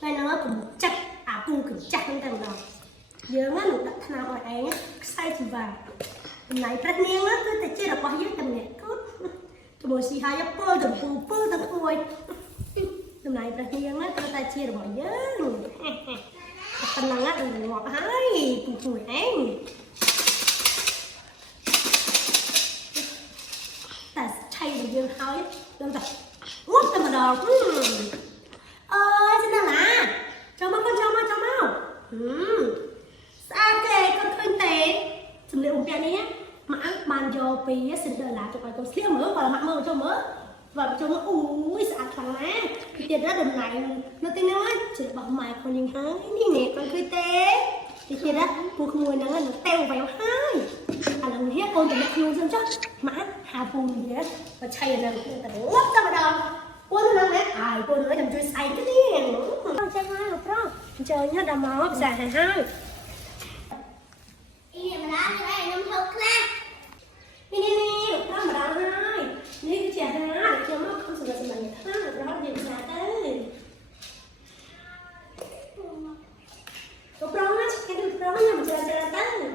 ngày nào cũng chặt cùng cũng chặt trong tầng đó giờ nó được đặt nào ở ấy sai chỉ vàng này rất nhanh á cứតែជារបស់យើងតែម្នាក់គត់ជាមួយស៊ីហើយពលទៅពូទៅពួយតម្លៃប្រះនាងណាគឺតែជារបស់យើងប៉ុណ្ណឹងណាងាប់ហើយពូជួយឯងតែឆៃរបស់យើងហើយដឹងតែងប់តែម្ដងអើយស្នាឡាចូលមកចូលមកស្អាតទេគាត់ឃើញទេសម្លៀកបំពាក់នេះម៉ាក់បានយកពីសិនដុល្លារទៅឲ្យកូនស្លៀកមើលបើម៉ាក់មើលចូលមើលបើចូលមើលអូយស្អាតខ្លាំងណាស់ពីទៀតណាតម្លៃនៅទីហ្នឹងជារបស់ម៉ែខ្លួនយើងហើយនេះគាត់ឃើញទេទីទៀតណាពូក្មួយហ្នឹងទៅវែងហើយឥឡូវនេះកូនតម្លាក់ខ្លួនសិនចុះម៉ាក់ហៅពូនេះបើឆៃនៅតែងប់តែម្ដងពូនឹងម៉ែហើយពូនឹងចាំជួយស្អែកទេអញ្ចឹងហើយប្រុសអញ្ចឹងញ៉ាំដល់មកផ្សារហើយម្ដងនេះខ្ញុំហៅខ្លះនេះប្រុសម្ដងហើយនេះគឺជាអាហារខ្ញុំមកខ្ញុំសម្រាប់សម្រាប់ថាប្រុសនិយាយថាទៅក៏ប្រុសណាគេดูប្រុសញ៉ាំច្រើនទៅនិ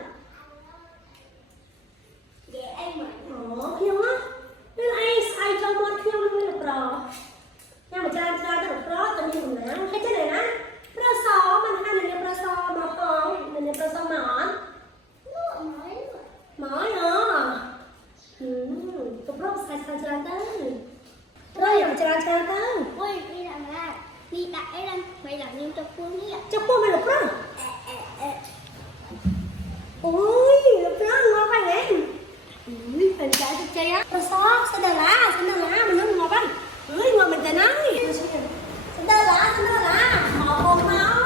យាយអីមកអូខ្ញុំនេះអីស្អីចូលមកខ្ញុំនេះប្រុសញ៉ាំច្រើនទៅប្រុសទៅមានកម្លាំងហេតុទេណាប្រុសសមិនហាននេះប្រុសសមកផងនេះប្រុសសមកអត់Mới hả? Cục rốt xài tràn tới. Rồi mà tràn tới. Ôi, đi làm ra. Đi đại lên, mày làm như cho phương đi ạ. Cho phương mày lục đó. Ôi, lục đó ngon quá em. Hình chạy cho chơi á. Rồi sao? Sao đây lá? Mình nói ngọt anh. Ngọt mình chạy nói. Sao đây lá? Màu hồn máu.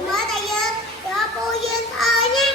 Mới ta dơ, cho cô dơ thôi nha.